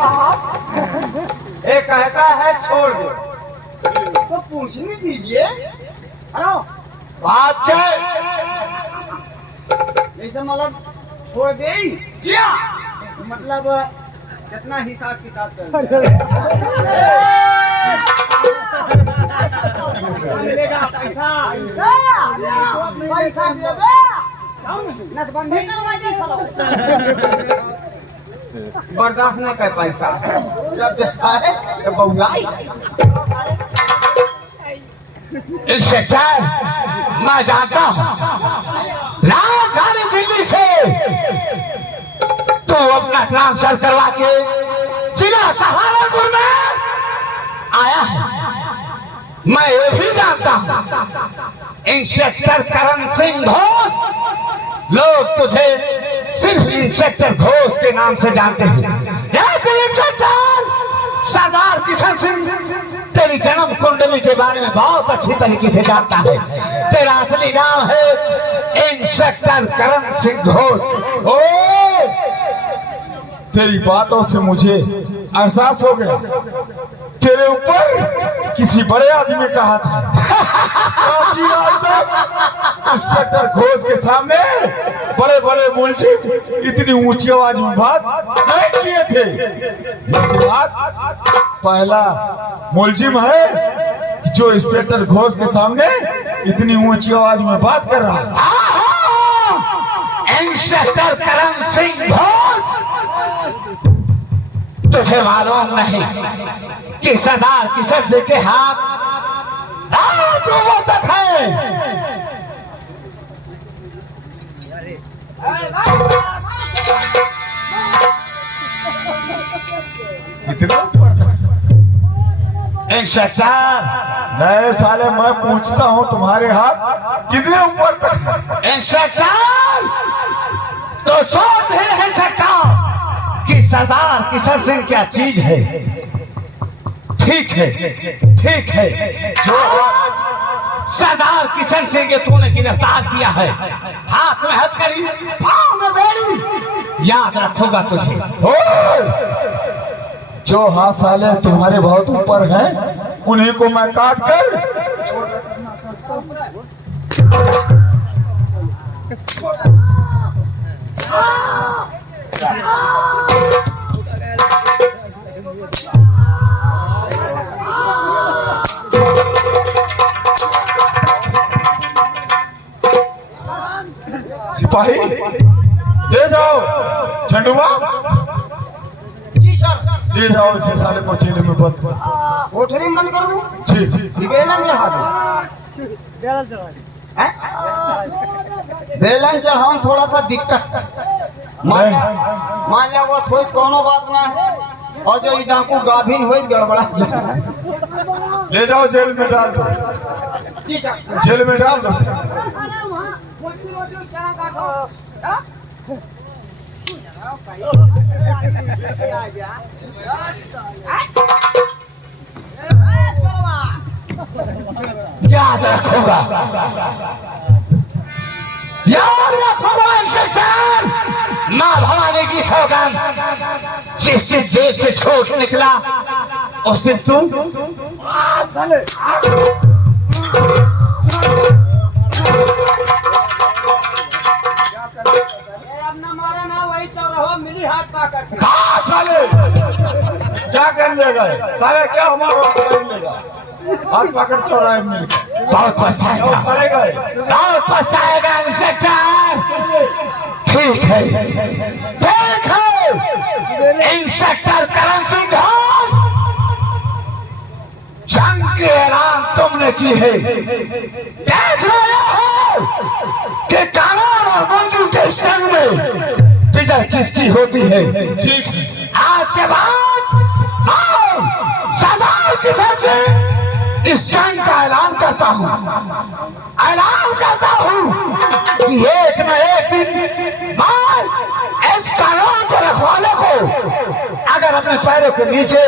एक कहता है छोड़ दो तो पूछने दीजिए। हेलो बात क्या जैसे मतलब छोड़ दे जी हाँ मतलब कितना हिसाब किताब चल बर्दाश्त नहीं कर पैसा जब देखता है तो बहुलाई। इंस्पेक्टर मैं जानता हूँ राजधानी दिल्ली से तो अपना ट्रांसफर करवा के जिला सहारनपुर में आया है। मैं ये भी जानता हूँ इंस्पेक्टर करण सिंह घोष लोग तुझे सिर्फ इंस्पेक्टर घोष के नाम से जानते हैं। इंस्पेक्टर सरदार किशन सिंह तेरी जन्म कुंडली के बारे में बहुत अच्छी तरीके से जानता है। तेरा असली नाम है इंस्पेक्टर करण सिंह घोष। ओ तेरी बातों से मुझे एहसास हो गया तेरे ऊपर किसी बड़े आदमी का हाथ है। इंस्पेक्टर घोष के सामने बड़े बड़े मुंशी इतनी ऊंची आवाज में बात नहीं किए थे। लेकिन आज पहला मुलजिम है जो इंस्पेक्टर घोष के सामने इतनी ऊंची आवाज में बात कर रहा है। इंस्पेक्टर करण सिंह घोष तुझे मालूम नहीं कि सरदार किशन सिंह के हाथ तक है। इंस्पेक्टर नए साले मैं पूछता हूँ तुम्हारे हाथ कितने ऊपर तक है? इंस्पेक्टर तो सोच भी नहीं सकता कि सरदार किशन सिंह क्या चीज है। ठीक है जो आज सरदार किशन सिंह के तूने गिरफ्तार किया है हाथ में हथकड़ी पांव में बेड़ी याद रखूंगा तुझे। जो हाथ साले तुम्हारे बहुत ऊपर हैं उन्हीं को मैं काट कर सिपाही ले जाओ झंडुआ जी सर ले जाओ इसे साले को जेल में बंद कर। कोठरी में बंद कर दूं जी बेलन चढ़ाऊं थोड़ा सा दिक्कत मान लिया वो कोई कोनो बात ना है और जो ये डाकू गाभिन हुई गड़बड़ा जाए। ले जाओ जेल में डाल दो जी सर जेल में डाल दो याद रखूंगा इंस्पेक्टर माँ भवानी की सौगंध जिस दिन जेल से छोड़ निकला उस दिन तुम मारा ना वही चल रहा मिली हाथ पाकर साले क्या कर लेगा साले क्या हमारा कर लेगा हाथ पकड़ चौराहे में बहुत पछताएगा इंस्पेक्टर। ठीक है इंस्पेक्टर करण सिंह घोष जंग की ऐलान तुमने की है। देख रहे हो कि कानून और मंजू के संग में विजय किसकी होती है। ठीक है आज के बाद सरदार किशन सिंह इस जंग का ऐलान करता हूँ कि एक न एक दिन मैं इस कानून के रखवाले को अगर अपने पैरों के नीचे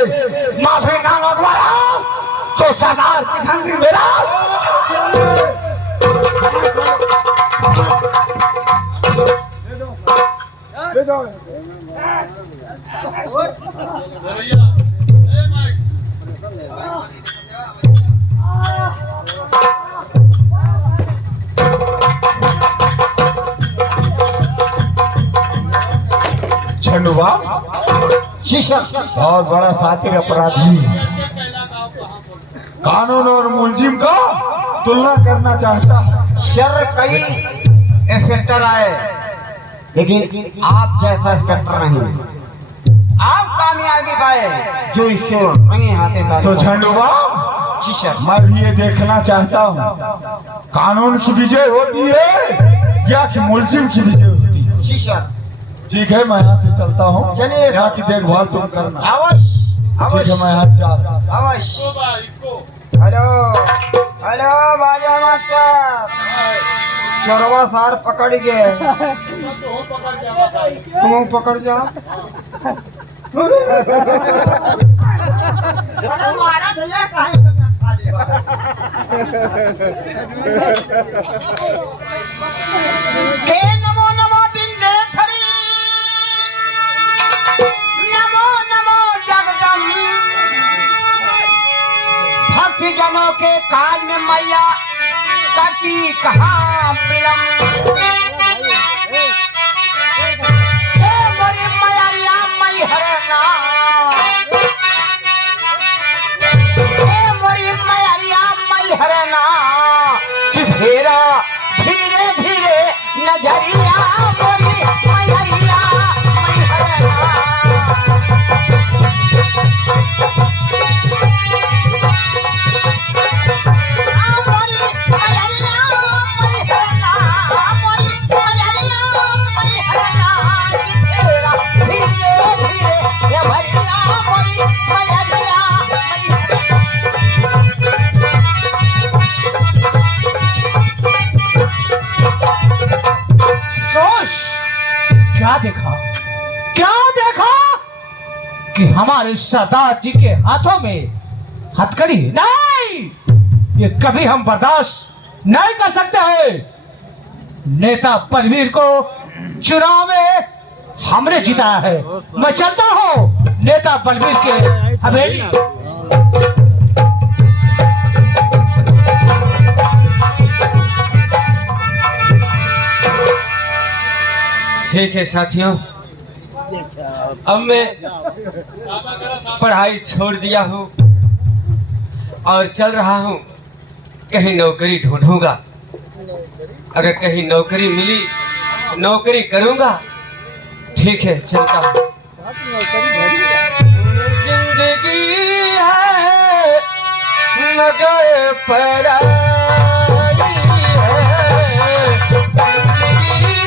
माफी ना मांगवाया तो सरदार किशन सिंह मेरा झंडुआ शीशम बहुत बड़ा सातिर अपराधी कानून और मुलजिम का तुलना करना चाहता है। शर कई इंस्पेक्टर आए, लेकिन आप जैसा इंस्पेक्टर नहीं। आप कामयाबी पाए जो ईश्वर रंगे हाथे साथ। तो झंडुआ शीशम मैं भी ये देखना चाहता हूँ कानून की विजय होती है या कि मुलजिम की विजय होती है। शीशम ठीक है, मैं यहाँ से चलता हूँ। चलिए। यहाँ की देखभाल तुम करना। अवश्य ठीक है, अवश्य मैं यहाँ जा रहा हूँ। अवश्य। हेलो हेलो बाजा मास्टर, चोरवा सार पकड़ गए। तुम पकड़ जा। अरे मारा भैया काहे करना खाली हे नमो नमो बिंदेश्वरी, नमो नमो जगदम्ब। भक्ति जनों के काज में मैया करती कहाँ विलम्ब। हे मोरी मैया मई हरे नाम, हे मोरी मैया मई हरे नाम। कि फेरा धीरे धीरे नजरिया मोरी मैया मई हरे नाम। क्या देखा, क्या देखा कि हमारे सरदार जी के हाथों में हथकड़ी? नहीं, ये कभी हम बर्दाश्त नहीं कर सकते हैं। नेता परवीर को चुनाव में हमने जिताया है। मैं चलता हूँ नेता परवीर के हवेली। ठीक है साथियों, अब मैं पढ़ाई छोड़ दिया हूँ और चल रहा हूँ, कहीं नौकरी ढूंढूंगा। अगर कहीं नौकरी मिली नौकरी करूंगा। ठीक है, चलता हूँ। जिंदगी है मगर पराई है, जिंदगी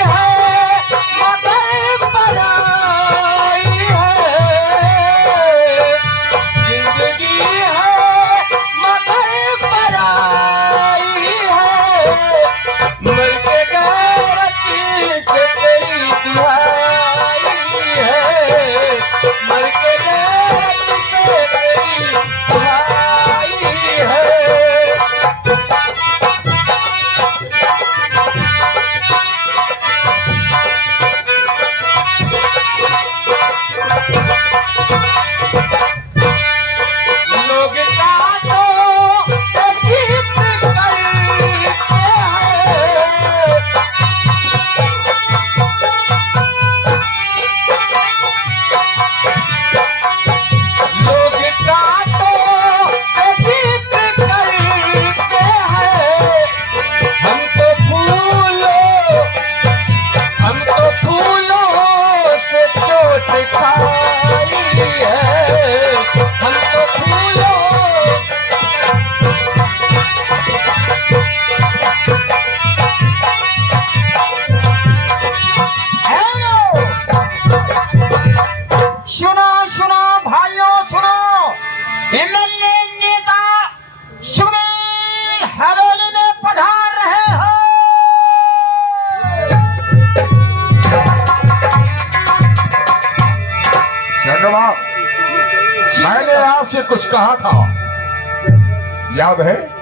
है मगर पराई है। जिंदगी है मगर पराई है। आपसे कुछ कहा था, याद है?